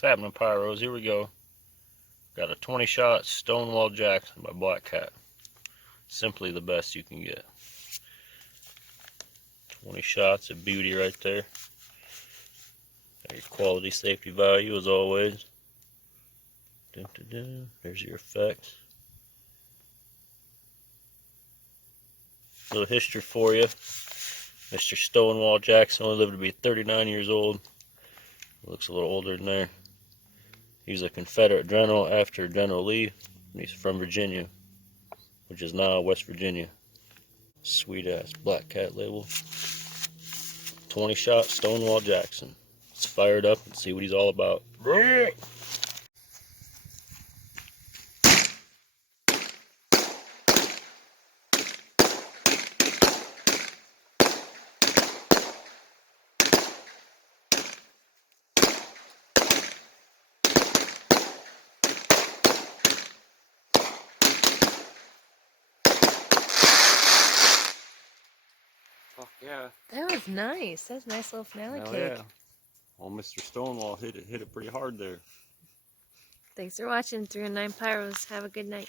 What's happening, Pyros? Here we go. Got a 20 shot Stonewall Jackson by Black Cat. Simply the best you can get. 20 shots of beauty right there. Got your quality safety value as always. Dun, dun, dun. There's your effects. Little history for you. Mr. Stonewall Jackson only lived to be 39 years old. Looks a little older than there. He was a Confederate general after General Lee. And he's from Virginia, which is now West Virginia. Sweet ass Black Cat label. 20 shot Stonewall Jackson. Let's fire it up and see what he's all about. Fuck yeah. That was nice. That was a nice little finale Hell cake. yeah. Well, Mr. Stonewall hit it pretty hard there. Thanks for watching 309 Pyros. Have a good night.